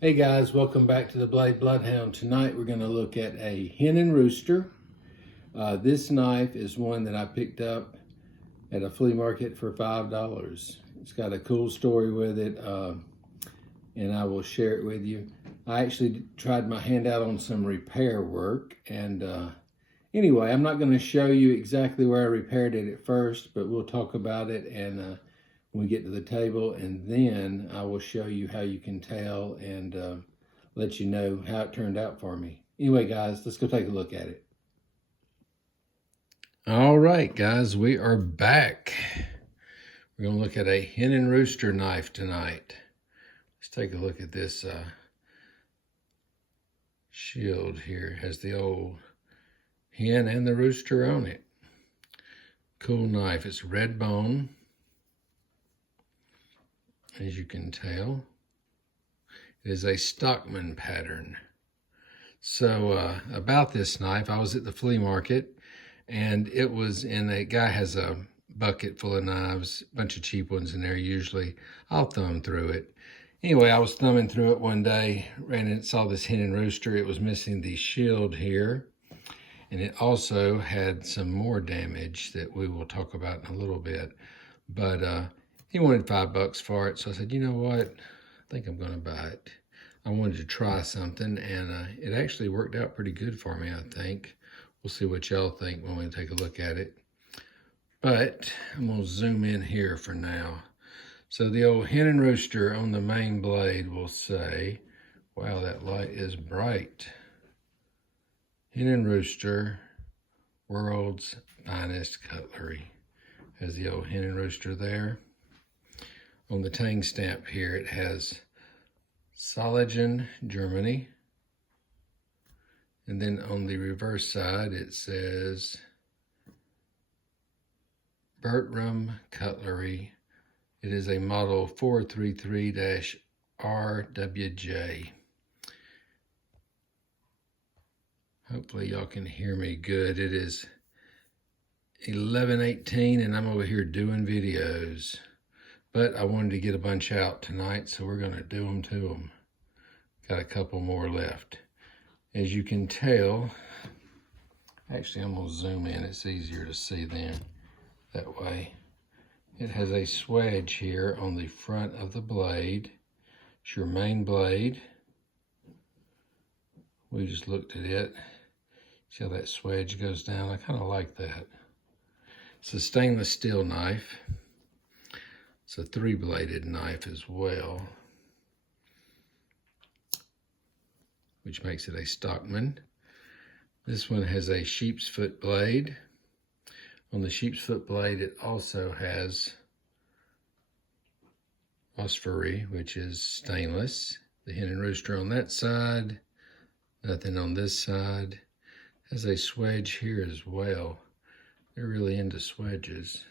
Hey guys, welcome back to the Blade Bloodhound. Tonight we're going to look at a Hen and Rooster. This knife is one that I picked up at a flea market for $5. It's got a cool story with it, and I will share it with you. I actually tried my hand out on some repair work, and anyway, I'm not going to show you exactly where I repaired it at first, but we'll talk about it and when we get to the table, and then I will show you how you can tell and let you know how it turned out for me. Anyway, guys, let's go take a look at it. All right, guys, we are back. We're going to look at a Hen and Rooster knife tonight. Let's take a look at this shield here. It has the old hen and the rooster on it. Cool knife. It's red bone, as you can tell. It is a stockman pattern. So about this knife, I was at the flea market, and it was in a guy has a bucket full of knives, a bunch of cheap ones in there usually. I'll thumb through it. Anyway, I was thumbing through it one day, ran and saw this Hen and Rooster. It was missing the shield here, and it also had some more damage that we will talk about in a little bit. But he wanted $5 for it, so I said, you know what? I think I'm going to buy it. I wanted to try something, and it actually worked out pretty good for me, I think. We'll see what y'all think when we take a look at it. But I'm going to zoom in here for now. So the old Hen and Rooster on the main blade will say, wow, that light is bright. Hen and Rooster, world's finest cutlery. Has the old Hen and Rooster there. On the tang stamp here, it has Solingen Germany. And then on the reverse side, it says Bertram Cutlery. It is a model 433-RWJ. Hopefully y'all can hear me good. It is 11:18 and I'm over here doing videos. But I wanted to get a bunch out tonight, so we're going to do them to them. Got a couple more left. As you can tell, actually I'm going to zoom in. It's easier to see then that way. It has a swedge here on the front of the blade. It's your main blade. We just looked at it. See how that swedge goes down? I kind of like that. It's a stainless steel knife. It's a 3-bladed knife as well, which makes it a stockman. This one has a sheep's foot blade. On the sheep's foot blade, it also has phosphorus, which is stainless. The Hen and Rooster on that side, nothing on this side. Has a swedge here as well. They're really into swedges.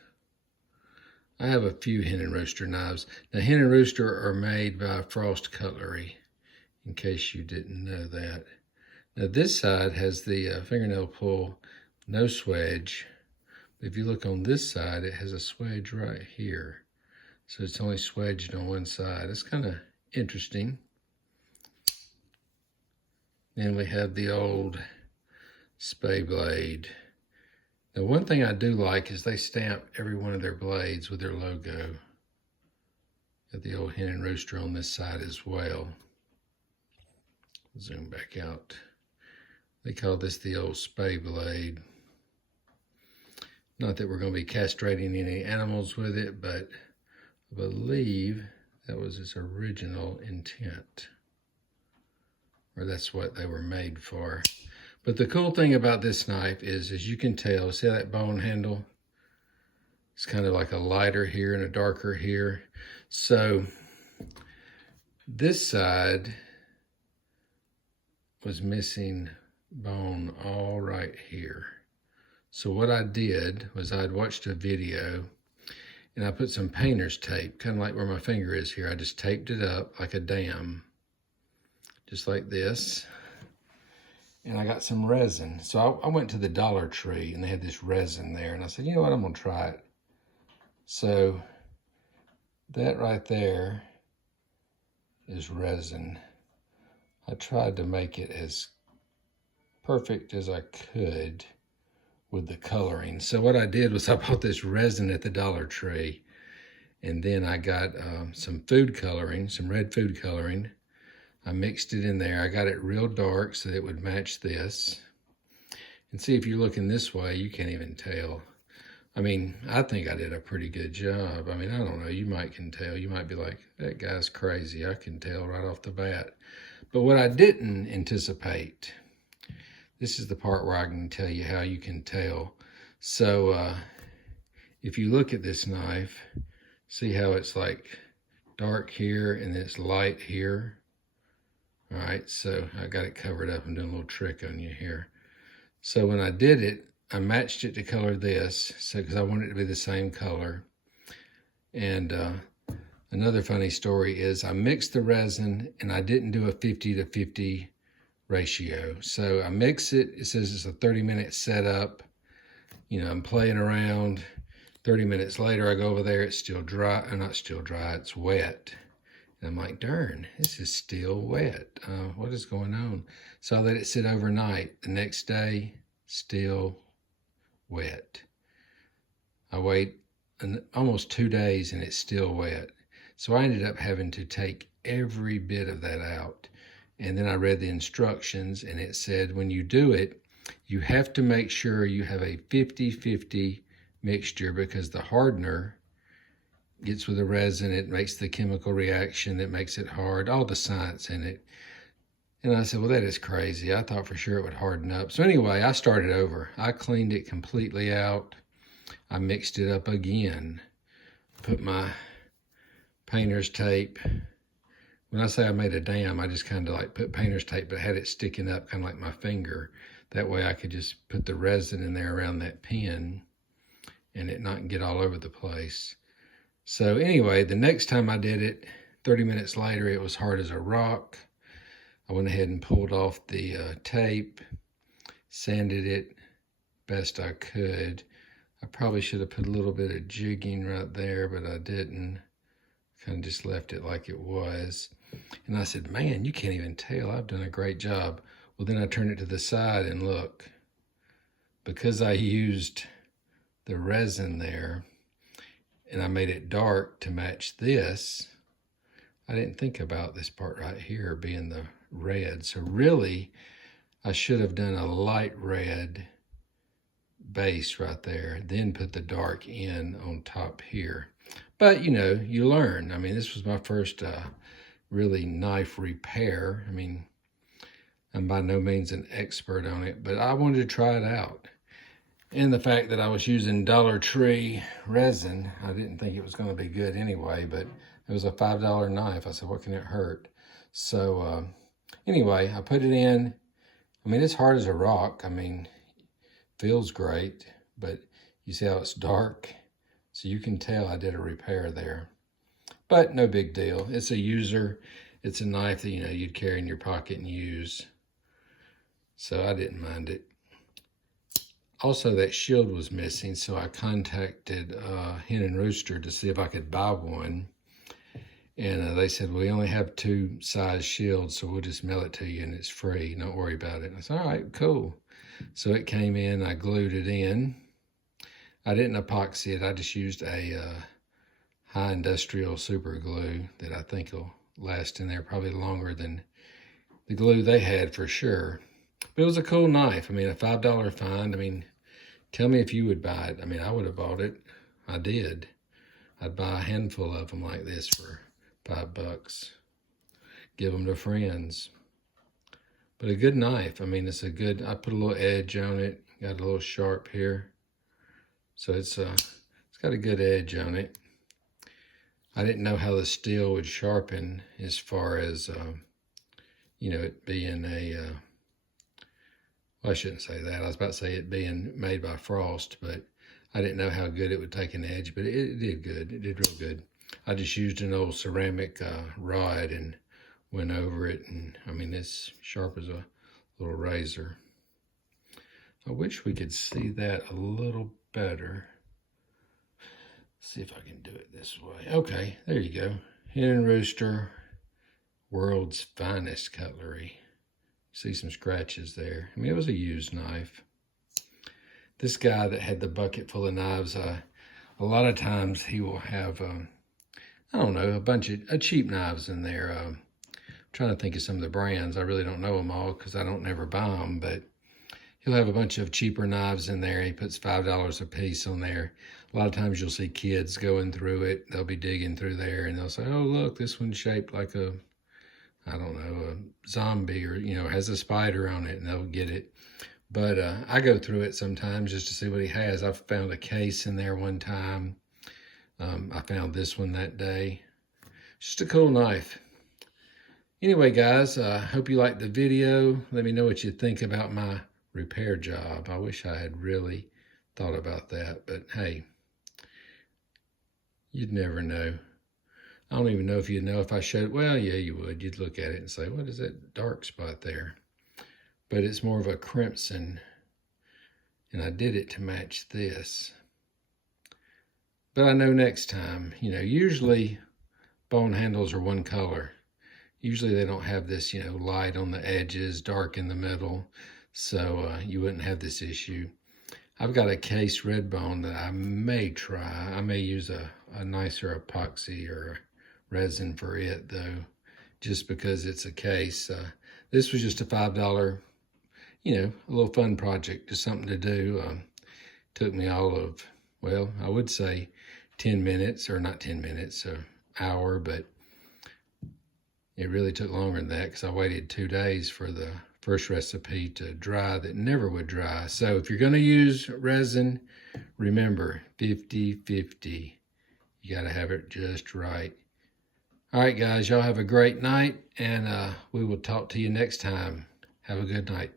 I have a few Hen and Rooster knives. Now, Hen and Rooster are made by Frost Cutlery, in case you didn't know that. Now, this side has the fingernail pull, no swedge. If you look on this side, it has a swedge right here. So it's only swedged on one side. It's kind of interesting. Then we have the old spay blade. Now, one thing I do like is they stamp every one of their blades with their logo. Got the old Hen and Rooster on this side as well. Zoom back out. They call this the old spay blade. Not that we're going to be castrating any animals with it, but I believe that was its original intent. Or that's what they were made for. But the cool thing about this knife is, as you can tell, see that bone handle? It's kind of like a lighter here and a darker here. So this side was missing bone all right here. So what I did was I'd watched a video and I put some painter's tape, kind of like where my finger is here. I just taped it up like a dam, just like this. And I got some resin. So I went to the Dollar Tree and they had this resin there. And I said, you know what, I'm gonna try it. So that right there is resin. I tried to make it as perfect as I could with the coloring. So what I did was I bought this resin at the Dollar Tree, and then I got some food coloring, some red food coloring. I mixed it in there. I got it real dark so that it would match this. And see, if you're looking this way, you can't even tell. I mean, I think I did a pretty good job. I mean, I don't know, you can tell. You might be like, that guy's crazy. I can tell right off the bat. But what I didn't anticipate, this is the part where I can tell you how you can tell. So if you look at this knife, see how it's like dark here and it's light here? All right, so I got it covered up. I'm doing a little trick on you here. So when I did it, I matched it to color this, so because I want it to be the same color. And another funny story is I mixed the resin and I didn't do a 50-50 ratio. So I mix it, it says it's a 30-minute setup. You know, I'm playing around. 30 minutes later, I go over there, it's still dry, not still dry, it's wet. And I'm like, darn, this is still wet. What is going on? So I let it sit overnight. The next day, still wet. I wait almost 2 days and it's still wet. So I ended up having to take every bit of that out. And then I read the instructions and it said when you do it, you have to make sure you have a 50-50 mixture because the hardener gets with the resin, it makes the chemical reaction that makes it hard, all the science in it. And I said, well, that is crazy. I thought for sure it would harden up. So anyway, I started over. I cleaned it completely out. I mixed it up again. Put my painter's tape. When I say I made a dam, I just kind of like put painter's tape, but had it sticking up kind of like my finger. That way I could just put the resin in there around that pin and it not get all over the place. So anyway, the next time I did it, 30 minutes later, it was hard as a rock. I went ahead and pulled off the tape, sanded it best I could. I probably should have put a little bit of jigging right there, but I didn't. Kind of just left it like it was. And I said, man, you can't even tell. I've done a great job. Well, then I turned it to the side and look. Because I used the resin there, and I made it dark to match this, I didn't think about this part right here being the red. So really, I should have done a light red base right there, then put the dark in on top here. But, you know, you learn. I mean, this was my first really knife repair. I mean, I'm by no means an expert on it, but I wanted to try it out. And the fact that I was using Dollar Tree resin, I didn't think it was going to be good anyway, but it was a $5 knife. I said, what can it hurt? So anyway, I put it in. I mean, it's hard as a rock. I mean, feels great, but you see how it's dark? So you can tell I did a repair there. But no big deal. It's a user. It's a knife that, you know, you'd carry in your pocket and use. So I didn't mind it. Also, that shield was missing, so I contacted Hen and Rooster to see if I could buy one. And they said, well, we only have 2 size shields, so we'll just mail it to you and it's free. Don't worry about it. I said, all right, cool. So it came in, I glued it in. I didn't epoxy it. I just used a high industrial super glue that I think will last in there probably longer than the glue they had for sure. But it was a cool knife. I mean, a $5 find. I mean, tell me if you would buy it. I mean, I would have bought it. I did. I'd buy a handful of them like this for $5. Give them to friends. But a good knife. I mean, it's a good, I put a little edge on it. Got a little sharp here. So it's got a good edge on it. I didn't know how the steel would sharpen as far as, you know, it being a, well, I shouldn't say that. I was about to say it being made by frost, but I didn't know how good it would take an edge, but it did good. It did real good. I just used an old ceramic rod and went over it, and I mean, it's sharp as a little razor. I wish we could see that a little better. See if I can do it this way. Okay, there you go. Hen and Rooster World's finest cutlery. See some scratches there. I mean, it was a used knife. This guy that had the bucket full of knives, a lot of times he will have, I don't know, a bunch of cheap knives in there. I'm trying to think of some of the brands. I really don't know them all because I don't never buy them, but he'll have a bunch of cheaper knives in there. He puts $5 a piece on there. A lot of times you'll see kids going through it. They'll be digging through there and they'll say, oh, look, this one's shaped like a, I don't know, a zombie, or, you know, has a spider on it, and they'll get it. But I go through it sometimes just to see what he has. I found a case in there one time. I found this one that day. Just a cool knife. Anyway, guys, I hope you liked the video. Let me know what you think about my repair job. I wish I had really thought about that, but hey, you'd never know. I don't even know if you'd know if I showed, well, yeah, you would. You'd look at it and say, what is that dark spot there? But it's more of a crimson, and I did it to match this. But I know next time, you know, usually bone handles are one color. Usually they don't have this, you know, light on the edges, dark in the middle, so you wouldn't have this issue. I've got a case red bone that I may try. I may use a nicer epoxy or resin for it, though, just because it's a case. This was just a $5, you know, a little fun project, just something to do. Took me all of, well, I would say 10 minutes, or not 10 minutes, an hour, but it really took longer than that because I waited 2 days for the first recipe to dry that never would dry. So if you're going to use resin, remember 50-50. You got to have it just right. All right, guys, y'all have a great night, and we will talk to you next time. Have a good night.